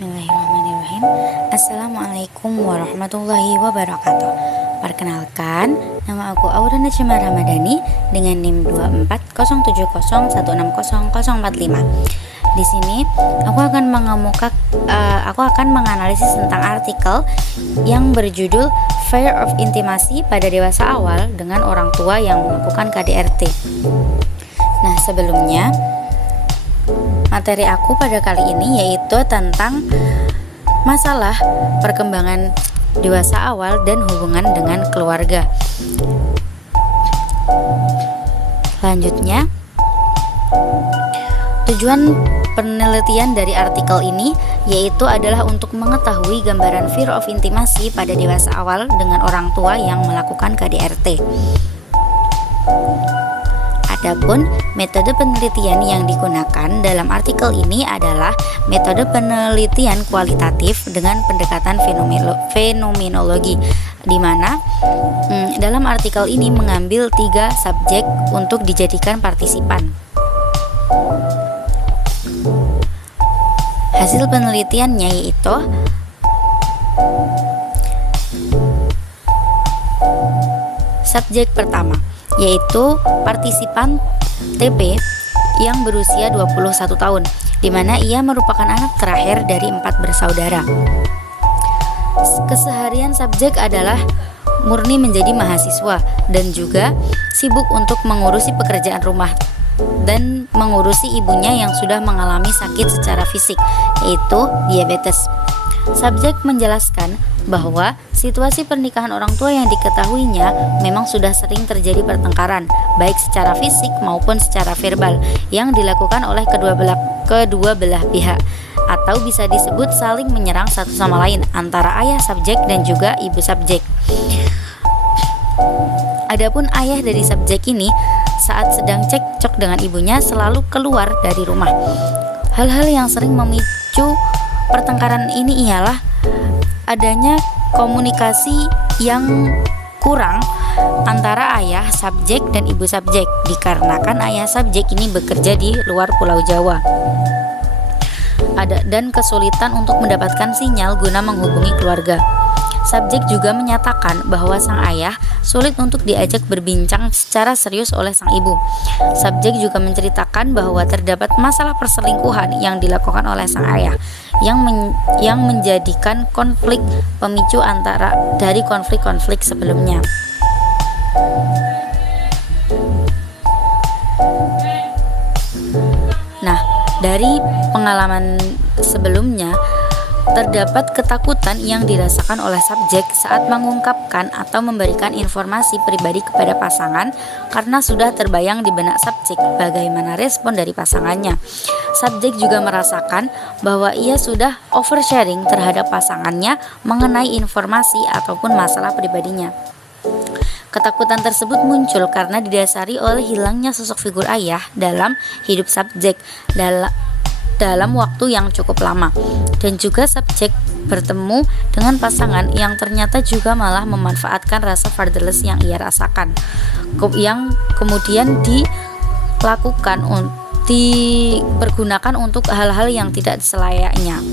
Bismillahirrahmanirrahim. Assalamualaikum warahmatullahi wabarakatuh. Perkenalkan, nama aku Aura Najma Ramadhani dengan NIM 24070160045. Di sini aku akan menganalisis tentang artikel yang berjudul Fear of Intimacy pada dewasa awal dengan orang tua yang melakukan KDRT. Nah, sebelumnya materi aku pada kali ini yaitu tentang masalah perkembangan dewasa awal dan hubungan dengan keluarga. Selanjutnya, tujuan penelitian dari artikel ini yaitu adalah untuk mengetahui gambaran fear of intimacy pada dewasa awal dengan orang tua yang melakukan KDRT. Adapun metode penelitian yang digunakan dalam artikel ini adalah metode penelitian kualitatif dengan pendekatan fenomenologi, di mana dalam artikel ini mengambil 3 subjek untuk dijadikan partisipan. Hasil penelitiannya yaitu subjek pertama, yaitu partisipan TP yang berusia 21 tahun, di mana ia merupakan anak terakhir dari 4 bersaudara. Keseharian subjek adalah murni menjadi mahasiswa dan juga sibuk untuk mengurusi pekerjaan rumah dan mengurusi ibunya yang sudah mengalami sakit secara fisik, yaitu diabetes. Subjek menjelaskan bahwa situasi pernikahan orang tua yang diketahuinya memang sudah sering terjadi pertengkaran, baik secara fisik maupun secara verbal, yang dilakukan oleh kedua belah pihak, atau bisa disebut saling menyerang satu sama lain antara ayah subjek dan juga ibu subjek. Adapun ayah dari subjek ini saat sedang cekcok dengan ibunya selalu keluar dari rumah. Hal-hal yang sering memicu pertengkaran ini ialah adanya komunikasi yang kurang antara ayah subjek dan ibu subjek, dikarenakan ayah subjek ini bekerja di luar Pulau Jawa. Dan kesulitan untuk mendapatkan sinyal guna menghubungi keluarga. Subjek juga menyatakan bahwa sang ayah sulit untuk diajak berbincang secara serius oleh sang ibu. Subjek juga menceritakan bahwa terdapat masalah perselingkuhan yang dilakukan oleh sang ayah yang menjadikan konflik pemicu dari konflik-konflik sebelumnya. Nah, dari pengalaman sebelumnya, terdapat ketakutan yang dirasakan oleh subjek saat mengungkapkan atau memberikan informasi pribadi kepada pasangan karena sudah terbayang di benak subjek bagaimana respon dari pasangannya. Subjek juga merasakan bahwa ia sudah oversharing terhadap pasangannya mengenai informasi ataupun masalah pribadinya. Ketakutan tersebut muncul karena didasari oleh hilangnya sosok figur ayah dalam hidup subjek dalam waktu yang cukup lama, dan juga subjek bertemu dengan pasangan yang ternyata juga malah memanfaatkan rasa fatherless yang ia rasakan, yang kemudian dipergunakan untuk hal-hal yang tidak selayaknya.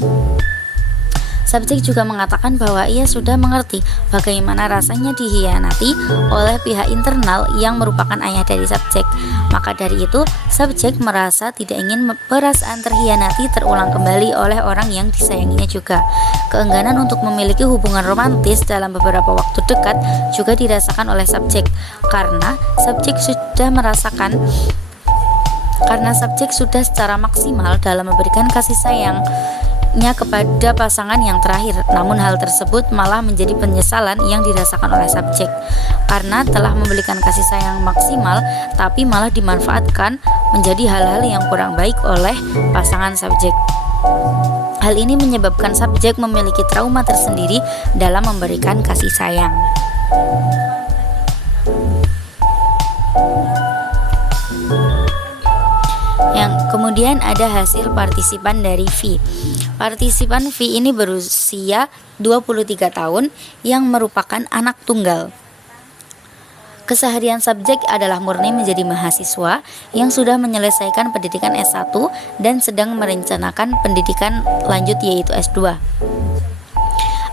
Subjek juga mengatakan bahwa ia sudah mengerti bagaimana rasanya dihianati oleh pihak internal yang merupakan ayah dari subjek. Maka dari itu, subjek merasa tidak ingin perasaan terhianati terulang kembali oleh orang yang disayanginya juga. Keengganan untuk memiliki hubungan romantis dalam beberapa waktu dekat juga dirasakan oleh subjek karena subjek sudah secara maksimal dalam memberikan kasih sayangnya kepada pasangan yang terakhir. Namun hal tersebut malah menjadi penyesalan yang dirasakan oleh subjek karena telah memberikan kasih sayang maksimal tapi malah dimanfaatkan menjadi hal-hal yang kurang baik oleh pasangan subjek. Hal ini menyebabkan subjek memiliki trauma tersendiri dalam memberikan kasih sayang. Kemudian ada hasil partisipan dari V. Partisipan V ini berusia 23 tahun yang merupakan anak tunggal. Keseharian subjek adalah murni menjadi mahasiswa yang sudah menyelesaikan pendidikan S1 dan sedang merencanakan pendidikan lanjut yaitu S2.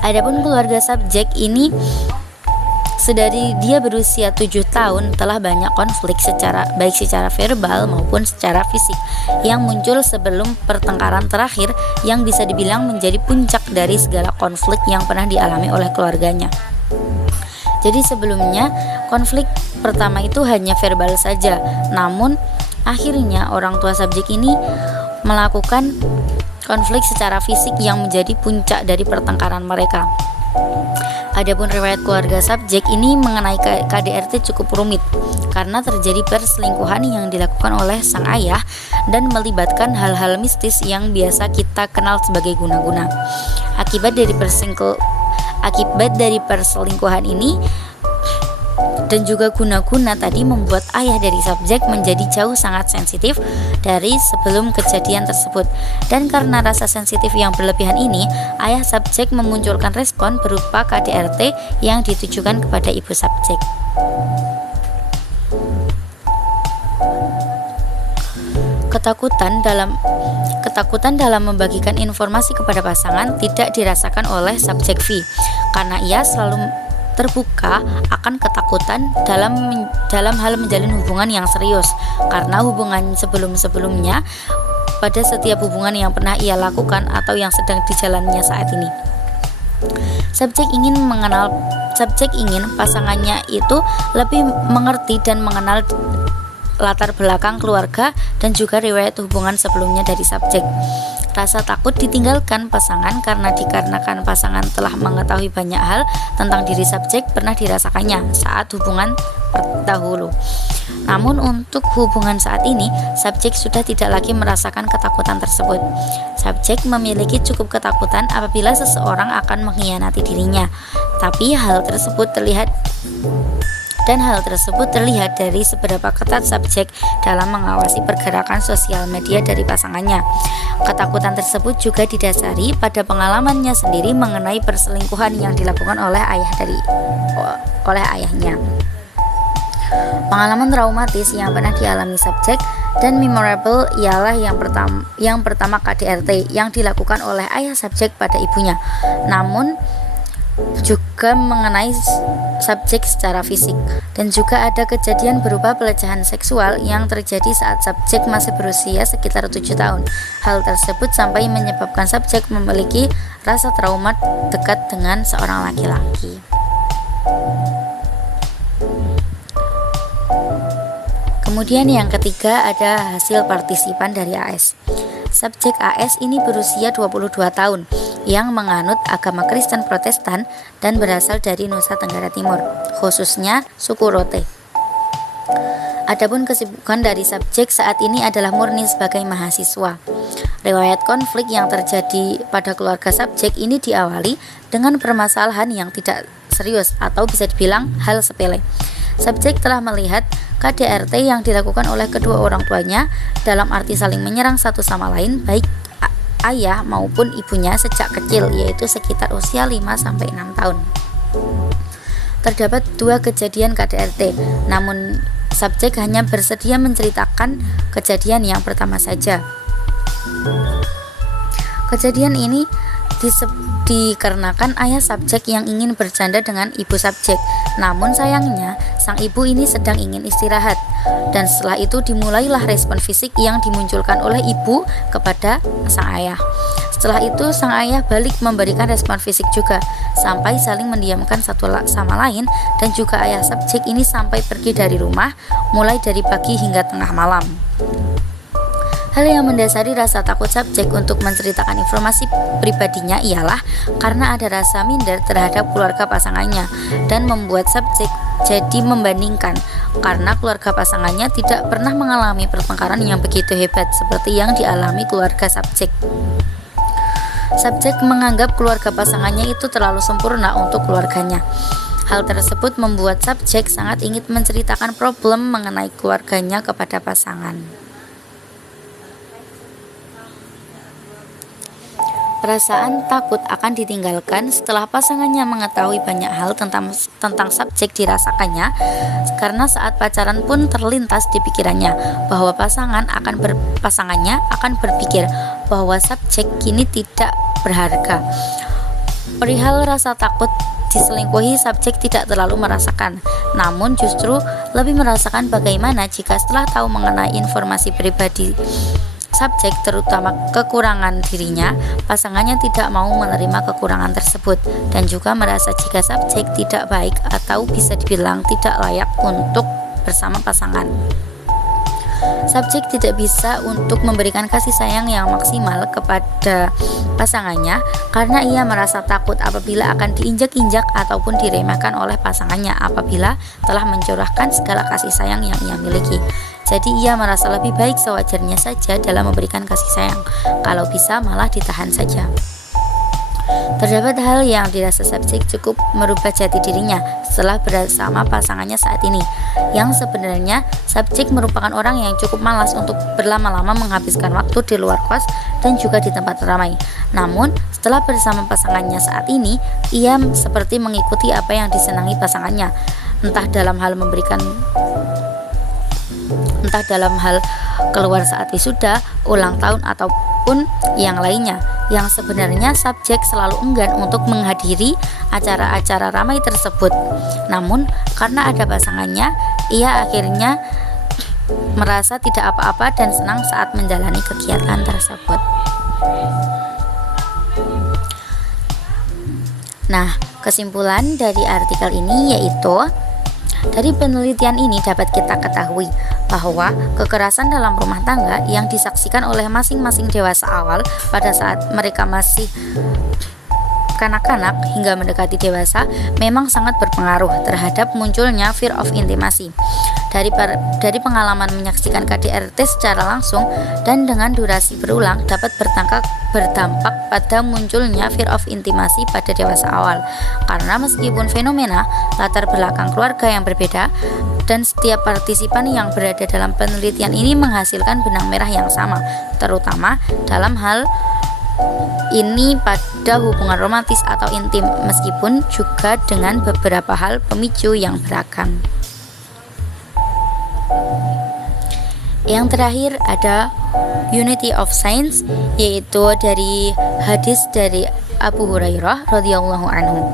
Adapun keluarga subjek ini sedari dia berusia 7 tahun telah banyak konflik baik secara verbal maupun secara fisik yang muncul sebelum pertengkaran terakhir yang bisa dibilang menjadi puncak dari segala konflik yang pernah dialami oleh keluarganya. Jadi sebelumnya konflik pertama itu hanya verbal saja, namun akhirnya orang tua subjek ini melakukan konflik secara fisik yang menjadi puncak dari pertengkaran mereka. Adapun riwayat keluarga subjek ini mengenai KDRT cukup rumit karena terjadi perselingkuhan yang dilakukan oleh sang ayah dan melibatkan hal-hal mistis yang biasa kita kenal sebagai guna-guna. Akibat dari perselingkuhan ini dan juga guna-guna tadi membuat ayah dari subjek menjadi jauh sangat sensitif dari sebelum kejadian tersebut. Dan karena rasa sensitif yang berlebihan ini, ayah subjek memunculkan respon berupa KDRT yang ditujukan kepada ibu subjek. Ketakutan dalam membagikan informasi kepada pasangan tidak dirasakan oleh subjek V karena ia selalu terbuka akan ketakutan dalam hal menjalin hubungan yang serius karena hubungan sebelum-sebelumnya pada setiap hubungan yang pernah ia lakukan atau yang sedang dijalannya saat ini. Subjek ingin pasangannya itu lebih mengerti dan mengenal latar belakang keluarga dan juga riwayat hubungan sebelumnya dari subjek. Rasa takut ditinggalkan pasangan dikarenakan pasangan telah mengetahui banyak hal tentang diri subjek pernah dirasakannya saat hubungan terdahulu. Namun untuk hubungan saat ini, subjek sudah tidak lagi merasakan ketakutan tersebut. Subjek memiliki cukup ketakutan apabila seseorang akan mengkhianati dirinya. Tapi hal tersebut terlihat dari seberapa ketat subjek dalam mengawasi pergerakan sosial media dari pasangannya. Ketakutan tersebut juga didasari pada pengalamannya sendiri mengenai perselingkuhan yang dilakukan oleh ayahnya. Pengalaman traumatis yang pernah dialami subjek dan memorable ialah yang pertama KDRT yang dilakukan oleh ayah subjek pada ibunya. Namun juga mengenai subjek secara fisik dan juga ada kejadian berupa pelecehan seksual yang terjadi saat subjek masih berusia sekitar 7 tahun. Hal tersebut sampai menyebabkan subjek memiliki rasa trauma dekat dengan seorang laki-laki. Kemudian yang ketiga ada hasil partisipan dari AS. Subjek AS ini berusia 22 tahun yang menganut agama Kristen Protestan dan berasal dari Nusa Tenggara Timur, khususnya suku Rote. Adapun kesibukan dari subjek saat ini adalah murni sebagai mahasiswa. Riwayat konflik yang terjadi pada keluarga subjek ini diawali dengan permasalahan yang tidak serius atau bisa dibilang hal sepele. Subjek telah melihat KDRT yang dilakukan oleh kedua orang tuanya dalam arti saling menyerang satu sama lain baik ayah maupun ibunya sejak kecil, yaitu sekitar usia 5-6 tahun. Terdapat 2 kejadian KDRT, namun subjek hanya bersedia menceritakan kejadian yang pertama saja. Kejadian ini dikarenakan ayah subjek yang ingin bercanda dengan ibu subjek. Namun sayangnya sang ibu ini sedang ingin istirahat. Dan setelah itu dimulailah respon fisik yang dimunculkan oleh ibu kepada sang ayah. Setelah itu sang ayah balik memberikan respon fisik juga, sampai saling mendiamkan satu sama lain. Dan juga ayah subjek ini sampai pergi dari rumah mulai dari pagi hingga tengah malam. Hal yang mendasari rasa takut subjek untuk menceritakan informasi pribadinya ialah karena ada rasa minder terhadap keluarga pasangannya dan membuat subjek jadi membandingkan karena keluarga pasangannya tidak pernah mengalami pertengkaran yang begitu hebat seperti yang dialami keluarga subjek. Subjek menganggap keluarga pasangannya itu terlalu sempurna untuk keluarganya. Hal tersebut membuat subjek sangat ingin menceritakan problem mengenai keluarganya kepada pasangan. Perasaan takut akan ditinggalkan setelah pasangannya mengetahui banyak hal tentang subjek dirasakannya, karena saat pacaran pun terlintas di pikirannya bahwa pasangannya akan berpikir bahwa subjek kini tidak berharga. Perihal rasa takut diselingkuhi, subjek tidak terlalu merasakan, namun justru lebih merasakan bagaimana jika setelah tahu mengenai informasi pribadi subjek, terutama kekurangan dirinya, pasangannya tidak mau menerima kekurangan tersebut, dan juga merasa jika subjek tidak baik atau bisa dibilang tidak layak untuk bersama pasangan. Subjek tidak bisa untuk memberikan kasih sayang yang maksimal kepada pasangannya karena ia merasa takut apabila akan diinjak-injak ataupun diremehkan oleh pasangannya apabila telah mencurahkan segala kasih sayang yang ia miliki. Jadi ia merasa lebih baik sewajarnya saja dalam memberikan kasih sayang, kalau bisa malah ditahan saja. Terdapat hal yang dirasa subjek cukup merubah jati dirinya setelah bersama pasangannya saat ini, yang sebenarnya subjek merupakan orang yang cukup malas untuk berlama-lama menghabiskan waktu di luar kos dan juga di tempat ramai. Namun setelah bersama pasangannya saat ini, ia seperti mengikuti apa yang disenangi pasangannya, entah dalam hal keluar saat wisuda, ulang tahun, ataupun yang lainnya, yang sebenarnya subjek selalu enggan untuk menghadiri acara-acara ramai tersebut. Namun karena ada pasangannya, ia akhirnya merasa tidak apa-apa dan senang saat menjalani kegiatan tersebut. Nah, kesimpulan dari artikel ini yaitu, dari penelitian ini dapat kita ketahui bahwa kekerasan dalam rumah tangga yang disaksikan oleh masing-masing dewasa awal pada saat mereka masih kanak-kanak hingga mendekati dewasa memang sangat berpengaruh terhadap munculnya fear of intimacy. Dari pengalaman menyaksikan KDRT secara langsung dan dengan durasi berulang dapat berdampak pada munculnya fear of intimacy pada dewasa awal. Karena meskipun fenomena latar belakang keluarga yang berbeda dan setiap partisipan yang berada dalam penelitian ini menghasilkan benang merah yang sama, terutama dalam hal ini pada hubungan romantis atau intim, meskipun juga dengan beberapa hal pemicu yang beragam. Yang terakhir ada Unity of Science, yaitu dari hadis dari Abu Hurairah radhiyallahu anhu.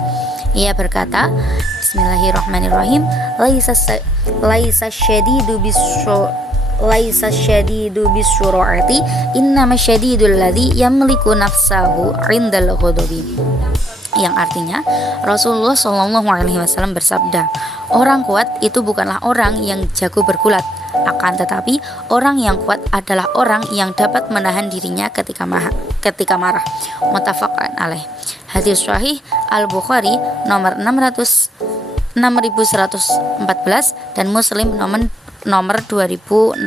Ia berkata, Bismillahirrahmanirrahim, laisa syadidu bisyura'ati innama syadidul ladzi yamliku nafsahu 'indal ghadabi. Yang artinya, Rasulullah SAW bersabda, orang kuat itu bukanlah orang yang jago bergulat, akan tetapi orang yang kuat adalah orang yang dapat menahan dirinya ketika marah. Muttafaqun alaih. Hadis sahih Al-Bukhari nomor 6114 dan Muslim nomor 2609.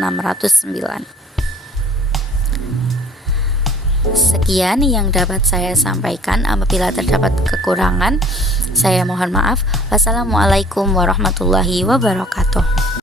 Sekian yang dapat saya sampaikan. Apabila terdapat kekurangan, saya mohon maaf. Wassalamualaikum warahmatullahi wabarakatuh.